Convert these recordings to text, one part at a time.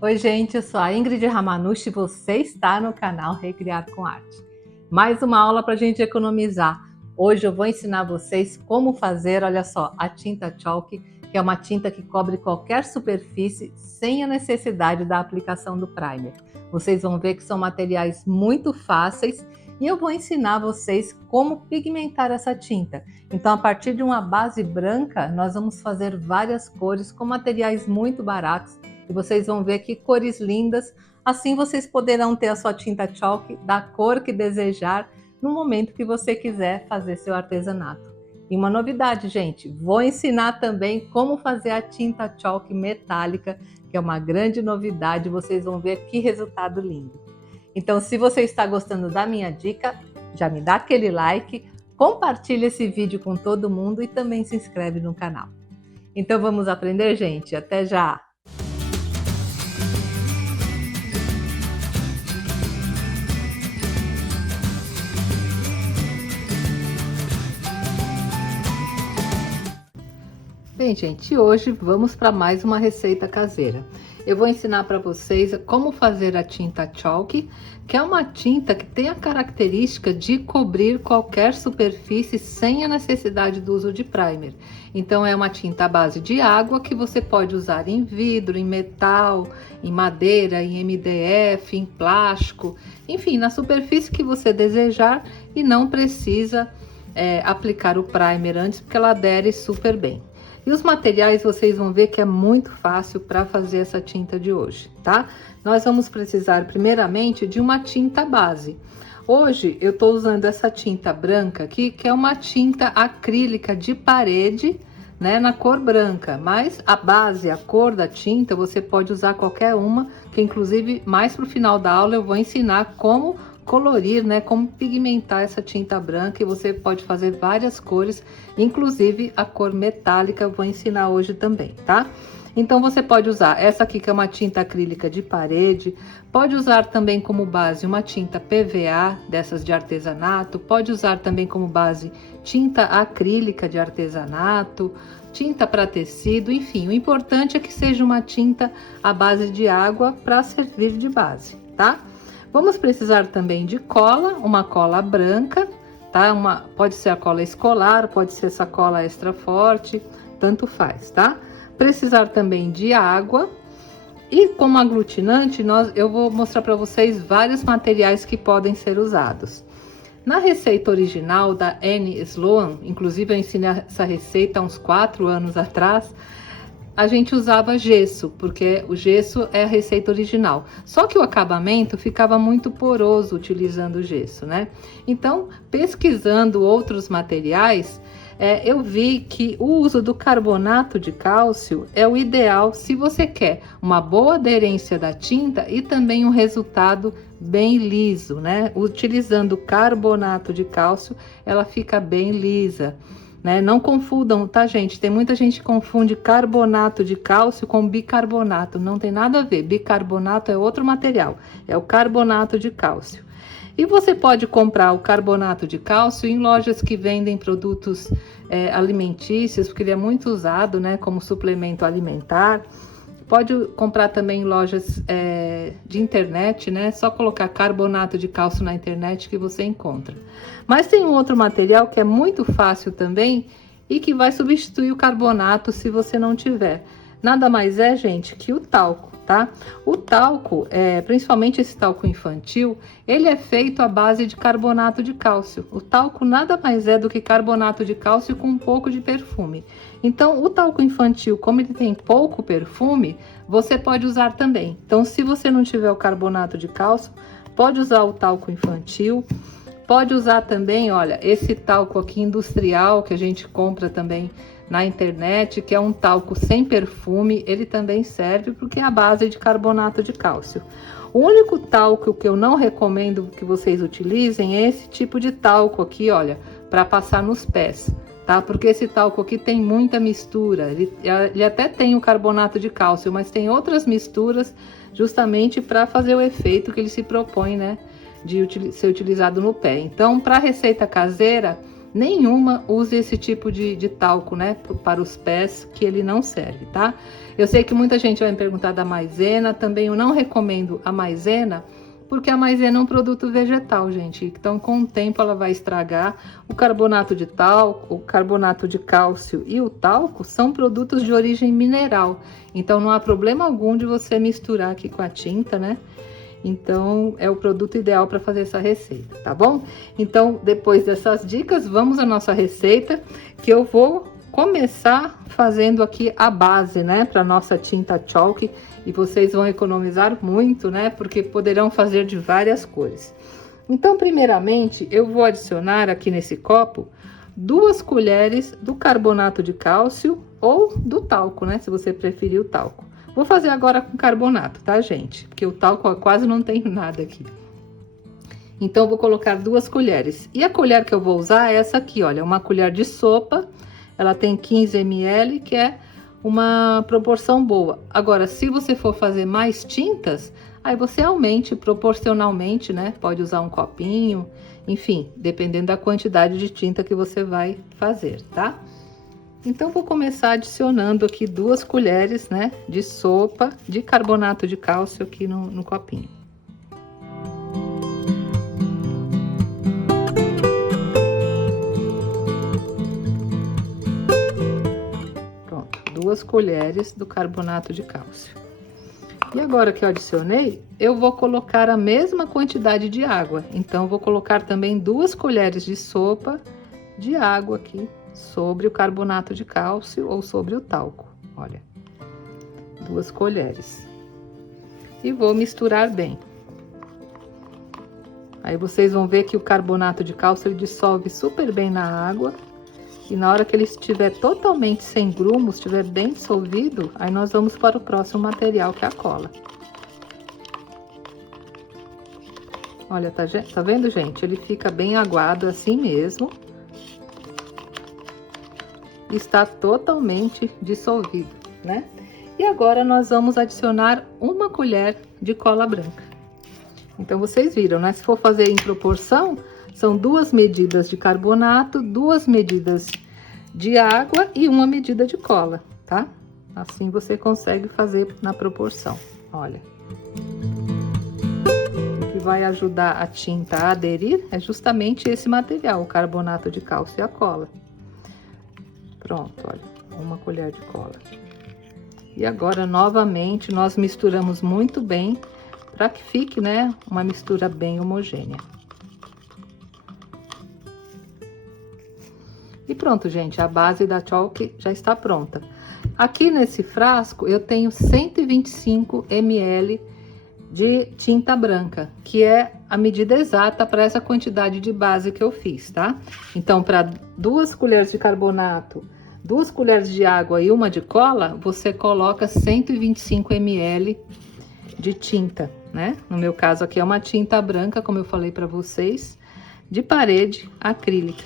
Oi, gente, eu sou a Ingrid Ramanushi e você está no canal Recriar com Arte. Mais uma aula para a gente economizar. Hoje eu vou ensinar vocês como fazer, olha só, a tinta chalk, que é uma tinta que cobre qualquer superfície sem a necessidade da aplicação do primer. Vocês vão ver que são materiais muito fáceis e eu vou ensinar vocês como pigmentar essa tinta. Então, a partir de uma base branca, nós vamos fazer várias cores com materiais muito baratos. E vocês vão ver que cores lindas, assim vocês poderão ter a sua tinta chalk da cor que desejar no momento que você quiser fazer seu artesanato. E uma novidade, gente, vou ensinar também como fazer a tinta chalk metálica, que é uma grande novidade, vocês vão ver que resultado lindo. Então, se você está gostando da minha dica, já me dá aquele like, compartilha esse vídeo com todo mundo e também se inscreve no canal. Então vamos aprender, gente? Até já! Bem, gente, hoje vamos para mais uma receita caseira. Eu vou ensinar para vocês como fazer a tinta chalk, que é uma tinta que tem a característica de cobrir qualquer superfície sem a necessidade do uso de primer. Então é uma tinta à base de água que você pode usar em vidro, em metal, em madeira, em MDF, em plástico, enfim, na superfície que você desejar e não precisa aplicar o primer antes, porque ela adere super bem. E os materiais vocês vão ver que é muito fácil para fazer essa tinta de hoje, tá? Nós vamos precisar primeiramente de uma tinta base. Hoje eu tô usando essa tinta branca aqui, que é uma tinta acrílica de parede, né, na cor branca. Mas a base, a cor da tinta, você pode usar qualquer uma, que inclusive mais pro final da aula eu vou ensinar como colorir, né, como pigmentar essa tinta branca, e você pode fazer várias cores, inclusive a cor metálica eu vou ensinar hoje também, tá? Então você pode usar essa aqui, que é uma tinta acrílica de parede, pode usar também como base uma tinta PVA, dessas de artesanato, pode usar também como base tinta acrílica de artesanato, tinta para tecido, enfim, o importante é que seja uma tinta à base de água para servir de base, tá? Vamos precisar também de cola, uma cola branca, tá? Pode ser a cola escolar, pode ser essa cola extra forte, tanto faz, tá? Precisar também de água e como aglutinante, eu vou mostrar para vocês vários materiais que podem ser usados. Na receita original da Anne Sloan, inclusive eu ensinei essa receita há uns 4 anos atrás, a gente usava gesso, porque o gesso é a receita original. Só que o acabamento ficava muito poroso utilizando o gesso, né? Então, pesquisando outros materiais, eu vi que o uso do carbonato de cálcio é o ideal se você quer uma boa aderência da tinta e também um resultado bem liso, né? Utilizando carbonato de cálcio, ela fica bem lisa. Né? Não confundam, tá, gente? Tem muita gente que confunde carbonato de cálcio com bicarbonato. Não tem nada a ver. Bicarbonato é outro material. É o carbonato de cálcio. E você pode comprar o carbonato de cálcio em lojas que vendem produtos alimentícios, porque ele é muito usado, né, como suplemento alimentar. Pode comprar também em lojas de internet, né? Só colocar carbonato de cálcio na internet que você encontra. Mas tem um outro material que é muito fácil também e que vai substituir o carbonato se você não tiver. Nada mais é, gente, que o talco, tá? O talco, principalmente esse talco infantil, ele é feito à base de carbonato de cálcio. O talco nada mais é do que carbonato de cálcio com um pouco de perfume. Então, o talco infantil, como ele tem pouco perfume, você pode usar também. Então, se você não tiver o carbonato de cálcio, pode usar o talco infantil. Pode usar também, olha, esse talco aqui industrial que a gente compra também na internet, que é um talco sem perfume, ele também serve porque é a base de carbonato de cálcio. O único talco que eu não recomendo que vocês utilizem é esse tipo de talco aqui, olha, para passar nos pés, tá? Porque esse talco aqui tem muita mistura, ele até tem o carbonato de cálcio, mas tem outras misturas justamente para fazer o efeito que ele se propõe, né? De ser utilizado no pé. Então, para receita caseira, nenhuma use esse tipo de talco, né, para os pés, que ele não serve, tá? Eu sei que muita gente vai me perguntar da maisena, também eu não recomendo a maisena, porque a maisena é um produto vegetal, gente, então com o tempo ela vai estragar. O carbonato de talco, o carbonato de cálcio e o talco são produtos de origem mineral, então não há problema algum de você misturar aqui com a tinta, né? Então, é o produto ideal para fazer essa receita, tá bom? Então, depois dessas dicas, vamos à nossa receita, que eu vou começar fazendo aqui a base, né, para nossa tinta chalk, e vocês vão economizar muito, né, porque poderão fazer de várias cores. Então, primeiramente, eu vou adicionar aqui nesse copo 2 colheres do carbonato de cálcio ou do talco, né, se você preferir o talco. Vou fazer agora com carbonato, tá, gente? Porque o talco quase não tem nada aqui. Então, vou colocar 2 colheres. E a colher que eu vou usar é essa aqui, olha, uma colher de sopa. Ela tem 15 ml, que é uma proporção boa. Agora, se você for fazer mais tintas, aí você aumente proporcionalmente, né? Pode usar um copinho, enfim, dependendo da quantidade de tinta que você vai fazer, tá? Então, vou começar adicionando aqui 2 colheres, né, de sopa de carbonato de cálcio aqui no copinho. Pronto, 2 colheres do carbonato de cálcio. E agora que eu adicionei, eu vou colocar a mesma quantidade de água. Então, vou colocar também 2 colheres de sopa de água aqui sobre o carbonato de cálcio ou sobre o talco, olha, 2 colheres. E vou misturar bem. Aí vocês vão ver que o carbonato de cálcio ele dissolve super bem na água. E na hora que ele estiver totalmente sem grumos, estiver bem dissolvido, aí nós vamos para o próximo material, que é a cola. Olha, tá vendo, gente? Ele fica bem aguado assim mesmo. Está totalmente dissolvido, né? E agora nós vamos adicionar 1 colher de cola branca. Então, vocês viram, né? Se for fazer em proporção, são 2 medidas de carbonato, 2 medidas de água e 1 medida de cola, tá? Assim você consegue fazer na proporção, olha. O que vai ajudar a tinta a aderir é justamente esse material, o carbonato de cálcio e a cola. Pronto, olha, 1 colher de cola. E agora, novamente, nós misturamos muito bem para que fique, né, uma mistura bem homogênea. E pronto, gente, a base da chalk já está pronta. Aqui nesse frasco eu tenho 125 ml de tinta branca, que é a medida exata para essa quantidade de base que eu fiz, tá? Então, para 2 colheres de carbonato, 2 colheres de água e 1 de cola, você coloca 125 ml de tinta, né? No meu caso aqui é uma tinta branca, como eu falei para vocês, de parede acrílica.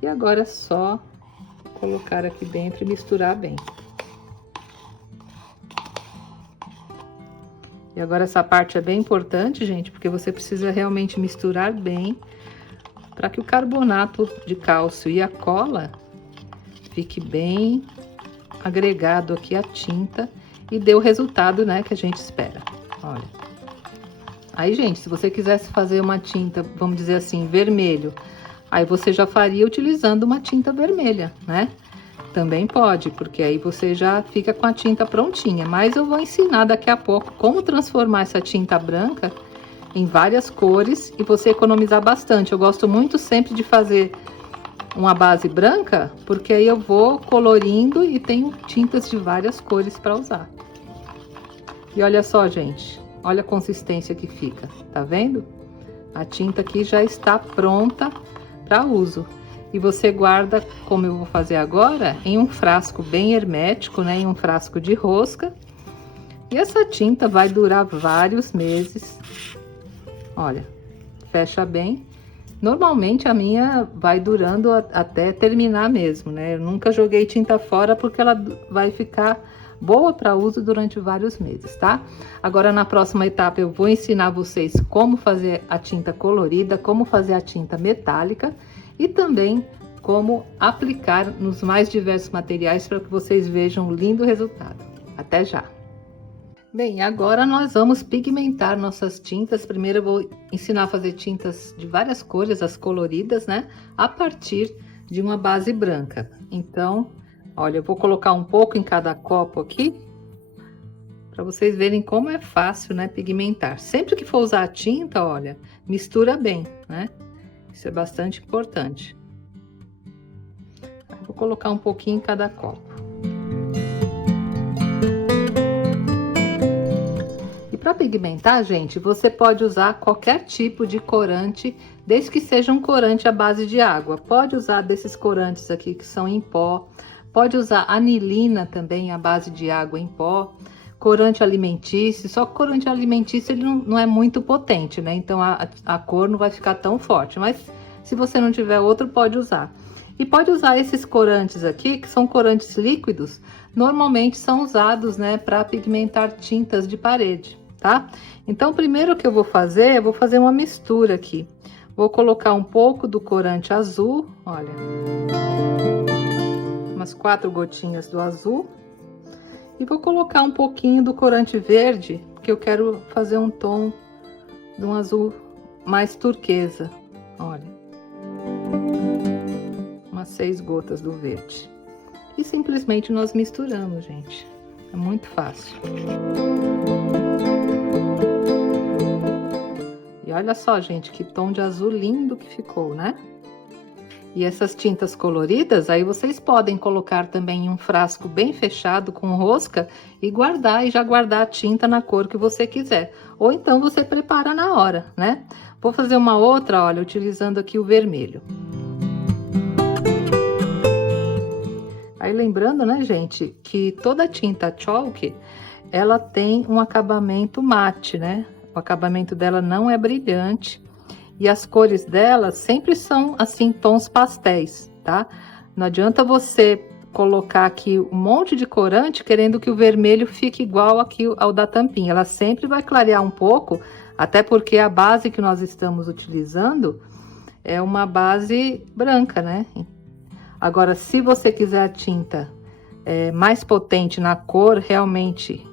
E agora é só colocar aqui dentro e misturar bem. E agora essa parte é bem importante, gente, porque você precisa realmente misturar bem para que o carbonato de cálcio e a cola fique bem agregado aqui à tinta e dê o resultado, né, que a gente espera. Olha. Aí, gente, se você quisesse fazer uma tinta, vamos dizer assim, vermelho, aí você já faria utilizando uma tinta vermelha, né? Também pode, porque aí você já fica com a tinta prontinha. Mas eu vou ensinar daqui a pouco como transformar essa tinta branca em várias cores e você economizar bastante. Eu gosto muito sempre de fazer uma base branca, porque aí eu vou colorindo e tenho tintas de várias cores para usar. E olha só, gente, olha a consistência que fica, tá vendo? A tinta aqui já está pronta para uso. E você guarda, como eu vou fazer agora, em um frasco bem hermético, né? Em um frasco de rosca. E essa tinta vai durar vários meses. Olha, fecha bem. Normalmente a minha vai durando até terminar mesmo, né? Eu nunca joguei tinta fora porque ela vai ficar boa para uso durante vários meses, tá? Agora, na próxima etapa, eu vou ensinar vocês como fazer a tinta colorida, como fazer a tinta metálica. e também como aplicar nos mais diversos materiais para que vocês vejam o lindo resultado. Até já! Bem, agora nós vamos pigmentar nossas tintas. Primeiro eu vou ensinar a fazer tintas de várias cores, as coloridas, né? A partir de uma base branca. Então, olha, eu vou colocar um pouco em cada copo aqui, para vocês verem como é fácil, né, pigmentar. Sempre que for usar a tinta, olha, mistura bem, né? Isso é bastante importante. Vou colocar um pouquinho em cada copo. Para pigmentar, gente, você pode usar qualquer tipo de corante, desde que seja um corante à base de água. Pode usar desses corantes aqui que são em pó, pode usar anilina também à base de água em pó, corante alimentício, só que corante alimentício ele não é muito potente, né? Então a cor não vai ficar tão forte, mas se você não tiver outro, pode usar. E pode usar esses corantes aqui, que são corantes líquidos, normalmente são usados, né, para pigmentar tintas de parede. Tá? Então, primeiro que eu vou fazer uma mistura aqui. Vou colocar um pouco do corante azul, olha, umas 4 gotinhas do azul. E vou colocar um pouquinho do corante verde, porque eu quero fazer um tom de um azul mais turquesa, olha. Umas 6 gotas do verde. E simplesmente nós misturamos, gente. É muito fácil. E olha só, gente, que tom de azul lindo que ficou, né? E essas tintas coloridas, aí vocês podem colocar também em um frasco bem fechado com rosca e guardar, e já guardar a tinta na cor que você quiser. Ou então você prepara na hora, né? Vou fazer uma outra, olha, utilizando aqui o vermelho. Aí lembrando, né, gente, que toda tinta chalk, ela tem um acabamento mate, né? O acabamento dela não é brilhante e as cores dela sempre são assim tons pastéis, tá? Não adianta você colocar aqui um monte de corante querendo que o vermelho fique igual aqui ao da tampinha. Ela sempre vai clarear um pouco, até porque a base que nós estamos utilizando é uma base branca, né? Agora, se você quiser a tinta mais potente na cor realmente,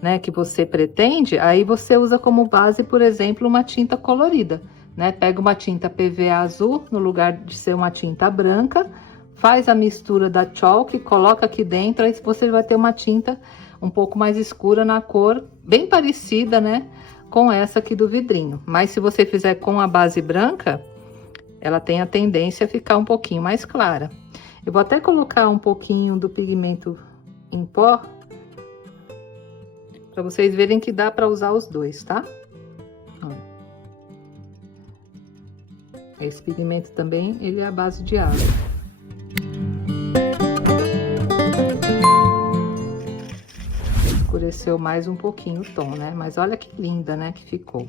né, que você pretende, aí você usa como base, por exemplo, uma tinta colorida, né? Pega uma tinta PVA azul no lugar de ser uma tinta branca, faz a mistura da chalk, coloca aqui dentro, aí você vai ter uma tinta um pouco mais escura na cor, bem parecida, né, com essa aqui do vidrinho. Mas se você fizer com a base branca, ela tem a tendência a ficar um pouquinho mais clara. Eu vou até colocar um pouquinho do pigmento em pó, para vocês verem que dá para usar os dois, tá? Olha. Esse pigmento também, ele é a base de água. Escureceu mais um pouquinho o tom, né? Mas olha que linda, né, que ficou.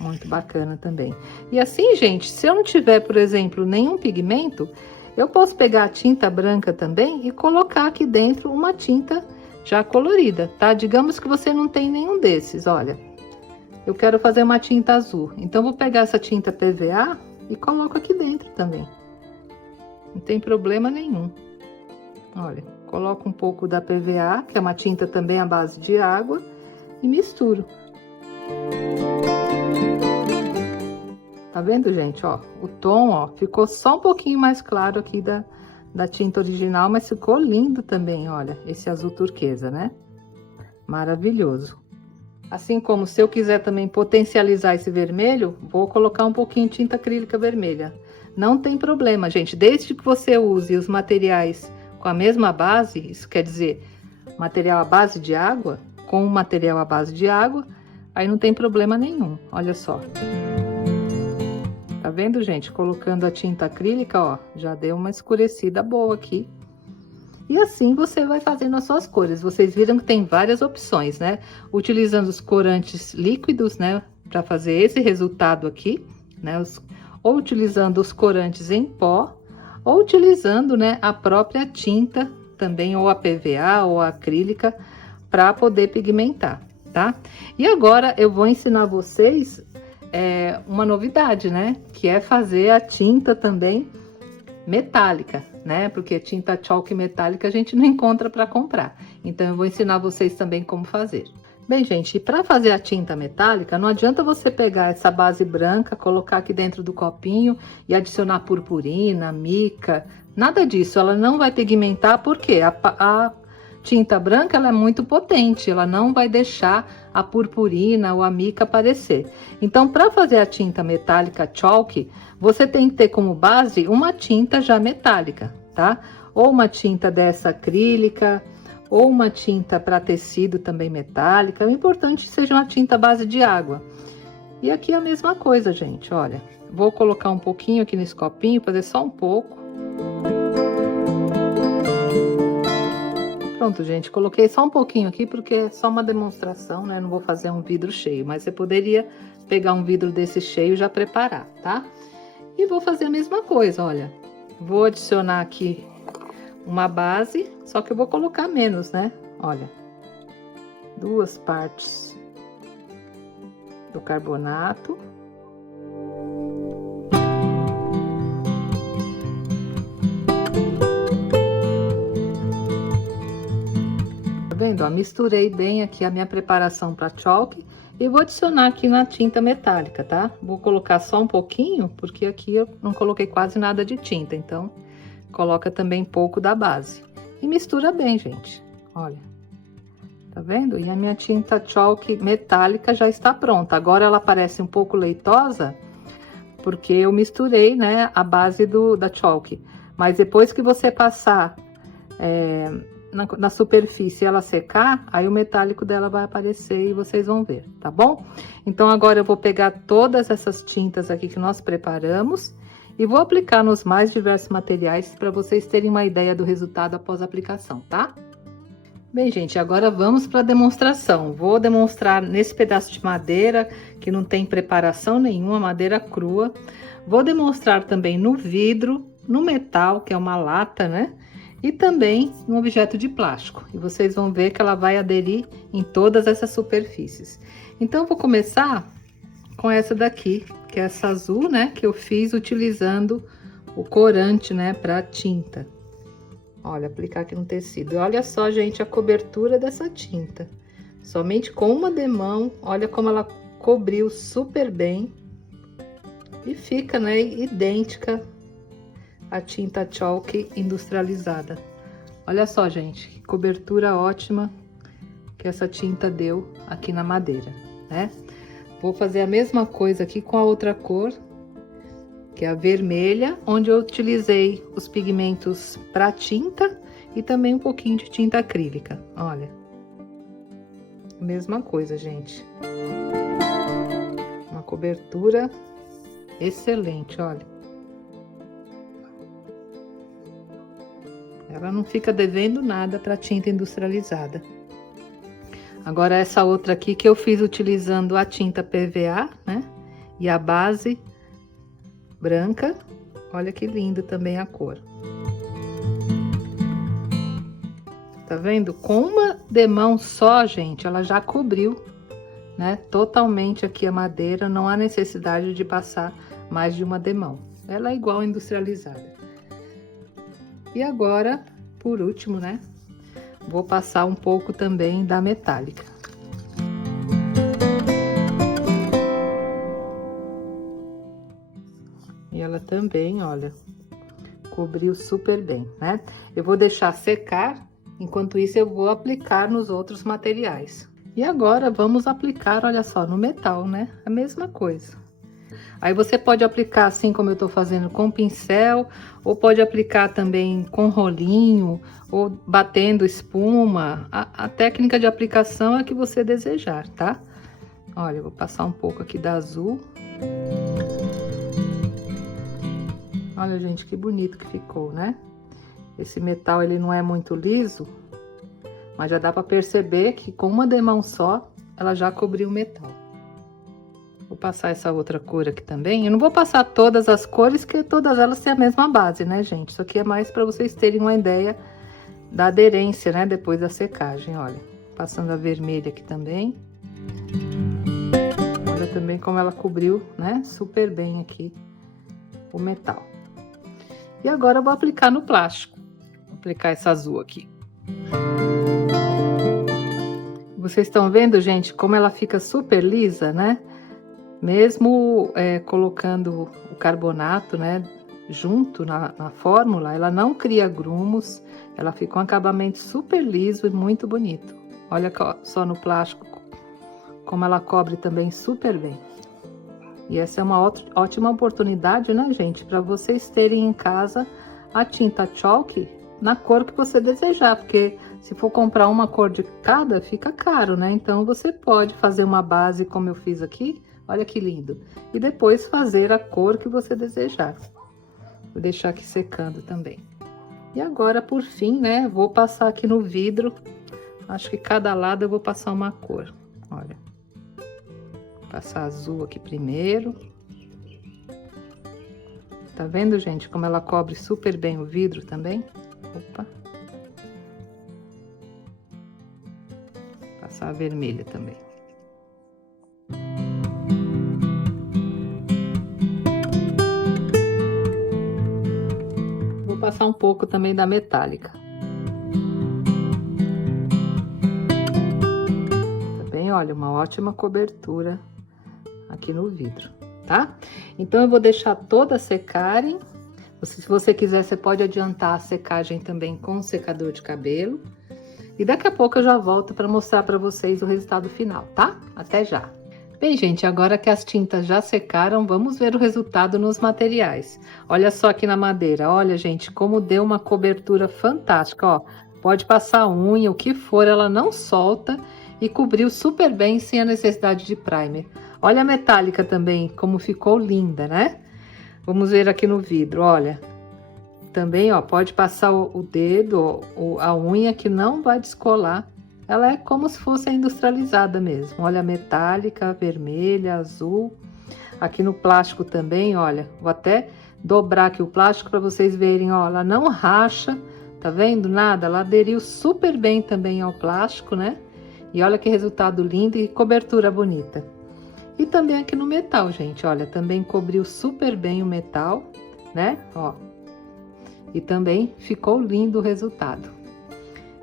Muito bacana também. E assim, gente, se eu não tiver, por exemplo, nenhum pigmento, eu posso pegar a tinta branca também e colocar aqui dentro uma tinta já colorida, tá? Digamos que você não tem nenhum desses, olha. Eu quero fazer uma tinta azul, então vou pegar essa tinta PVA e coloco aqui dentro também. Não tem problema nenhum. Olha, coloco um pouco da PVA, que é uma tinta também à base de água, e misturo. Tá vendo, gente, ó? O tom, ó, ficou só um pouquinho mais claro aqui da tinta original, mas ficou lindo também, olha, esse azul turquesa, né? Maravilhoso. Assim como se eu quiser também potencializar esse vermelho, vou colocar um pouquinho de tinta acrílica vermelha. Não tem problema, gente, desde que você use os materiais com a mesma base, isso quer dizer, material à base de água, com o material à base de água, aí não tem problema nenhum, olha só. Tá vendo, gente? Colocando a tinta acrílica, ó, já deu uma escurecida boa aqui. E assim você vai fazendo as suas cores. Vocês viram que tem várias opções, né? Utilizando os corantes líquidos, né? Para fazer esse resultado aqui, né? Ou utilizando os corantes em pó, ou utilizando, né, a própria tinta também, ou a PVA ou a acrílica, para poder pigmentar, tá? E agora eu vou ensinar vocês uma novidade, né? Que é fazer a tinta também metálica, né? Porque tinta chalk metálica a gente não encontra para comprar. Então eu vou ensinar vocês também como fazer. Bem, gente, para fazer a tinta metálica, não adianta você pegar essa base branca, colocar aqui dentro do copinho e adicionar purpurina, mica, nada disso. Ela não vai pigmentar porque a tinta branca ela é muito potente, ela não vai deixar a purpurina ou a mica aparecer. Então, para fazer a tinta metálica chalk, você tem que ter como base uma tinta já metálica, tá? Ou uma tinta dessa acrílica, ou uma tinta para tecido também metálica. O importante seja uma tinta base de água. E aqui é a mesma coisa, gente, olha. Vou colocar um pouquinho aqui nesse copinho, fazer só um pouco. Pronto, gente, coloquei só um pouquinho aqui porque é só uma demonstração, né? Não vou fazer um vidro cheio, mas você poderia pegar um vidro desse cheio e já preparar, tá? E vou fazer a mesma coisa, olha. Vou adicionar aqui uma base, só que eu vou colocar menos, né? Olha, 2 partes do carbonato. Tá vendo? Ó, misturei bem aqui a minha preparação para chalk e vou adicionar aqui na tinta metálica, tá? Vou colocar só um pouquinho, porque aqui eu não coloquei quase nada de tinta, então coloca também pouco da base. E mistura bem, gente. Olha. Tá vendo? E a minha tinta chalk metálica já está pronta. Agora ela parece um pouco leitosa, porque eu misturei, né, a base da chalk. Mas depois que você passar na superfície e ela secar, aí o metálico dela vai aparecer e vocês vão ver, tá bom? Então agora eu vou pegar todas essas tintas aqui que nós preparamos e vou aplicar nos mais diversos materiais para vocês terem uma ideia do resultado após a aplicação, tá? Bem, gente, agora vamos para a demonstração. Vou demonstrar nesse pedaço de madeira que não tem preparação nenhuma, madeira crua. Vou demonstrar também no vidro, no metal, que é uma lata, né? E também no objeto de plástico. E vocês vão ver que ela vai aderir em todas essas superfícies. Então, eu vou começar com essa daqui, que é essa azul, né? Que eu fiz utilizando o corante, né? Para tinta. Olha, aplicar aqui no tecido. E olha só, gente, a cobertura dessa tinta. Somente com uma demão, olha como ela cobriu super bem. E fica, né? Idêntica à tinta chalk industrializada. Olha só, gente, que cobertura ótima que essa tinta deu aqui na madeira, né? Vou fazer a mesma coisa aqui com a outra cor, que é a vermelha, onde eu utilizei os pigmentos para tinta e também um pouquinho de tinta acrílica. Olha, mesma coisa, gente. Uma cobertura excelente, olha. Ela não fica devendo nada para tinta industrializada. Agora essa outra aqui que eu fiz utilizando a tinta PVA, né? E a base branca. Olha que lindo também a cor. Tá vendo? Com uma demão só, gente, ela já cobriu, né? Totalmente aqui a madeira, não há necessidade de passar mais de uma demão. Ela é igual industrializada. E agora, por último, né? Vou passar um pouco também da metálica. E ela também, olha, cobriu super bem, né? Eu vou deixar secar, enquanto isso eu vou aplicar nos outros materiais. E agora vamos aplicar, olha só, no metal, né? A mesma coisa. Aí você pode aplicar assim como eu tô fazendo com pincel, ou pode aplicar também com rolinho, ou batendo espuma. A técnica de aplicação é que você desejar, tá? Olha, eu vou passar um pouco aqui da azul. Olha, gente, que bonito que ficou, né? Esse metal, ele não é muito liso, mas já dá pra perceber que com uma demão só, ela já cobriu o metal. Vou passar essa outra cor aqui também. Eu não vou passar todas as cores, porque todas elas têm a mesma base, né, gente? Isso aqui é mais para vocês terem uma ideia da aderência, né, depois da secagem, olha. Passando a vermelha aqui também. Olha também como ela cobriu, né, super bem aqui o metal. E agora eu vou aplicar no plástico. Vou aplicar essa azul aqui. Vocês estão vendo, gente, como ela fica super lisa, né? Mesmo colocando o carbonato, né, junto na fórmula, ela não cria grumos, ela fica um acabamento super liso e muito bonito. Olha só no plástico como ela cobre também super bem. E essa é uma ótima oportunidade, né, gente, para vocês terem em casa a tinta chalk na cor que você desejar, porque se for comprar uma cor de cada, fica caro, né? Então você pode fazer uma base como eu fiz aqui, olha que lindo, e depois fazer a cor que você desejar. Vou deixar aqui secando também. E agora, por fim, né, vou passar aqui no vidro. Acho que cada lado eu vou passar uma cor. Olha. Passar azul aqui primeiro. Tá vendo, gente, como ela cobre super bem o vidro também? Opa. Passar a vermelha também. Vou passar um pouco também da metálica. Tá bem? Olha, uma ótima cobertura aqui no vidro, tá? Então eu vou deixar todas secarem. Se você quiser, você pode adiantar a secagem também com o secador de cabelo. E daqui a pouco eu já volto para mostrar para vocês o resultado final, tá? Até já! Bem, gente, agora que as tintas já secaram, vamos ver o resultado nos materiais. Olha só aqui na madeira, olha, gente, como deu uma cobertura fantástica, ó. Pode passar unha, o que for, ela não solta e cobriu super bem sem a necessidade de primer. Olha a metálica também, como ficou linda, né? Vamos ver aqui no vidro, olha. Também, ó, pode passar o dedo, a unha, que não vai descolar. Ela é como se fosse industrializada mesmo. Olha a metálica, vermelha, azul. Aqui no plástico também, olha. Vou até dobrar aqui o plástico para vocês verem, ó. Ela não racha, tá vendo? Nada, ela aderiu super bem também ao plástico, né? E olha que resultado lindo e cobertura bonita. E também aqui no metal, gente, olha. Também cobriu super bem o metal, né? Ó. E também ficou lindo o resultado.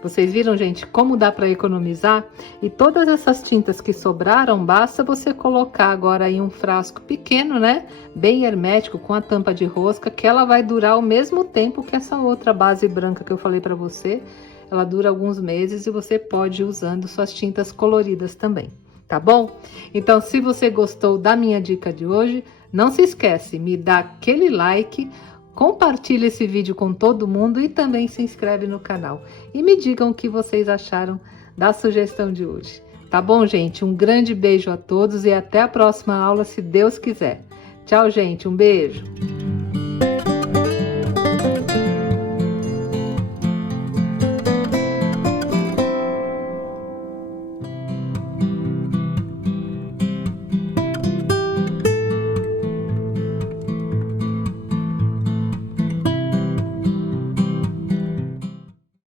Vocês viram, gente, como dá para economizar? E todas essas tintas que sobraram, basta você colocar agora em um frasco pequeno, né? Bem hermético, com a tampa de rosca, que ela vai durar o mesmo tempo que essa outra base branca que eu falei para você. Ela dura alguns meses e você pode ir usando suas tintas coloridas também, tá bom? Então, se você gostou da minha dica de hoje, não se esquece, me dá aquele like, compartilhe esse vídeo com todo mundo e também se inscreve no canal. E me digam o que vocês acharam da sugestão de hoje. Tá bom, gente? Um grande beijo a todos e até a próxima aula, se Deus quiser. Tchau, gente. Um beijo.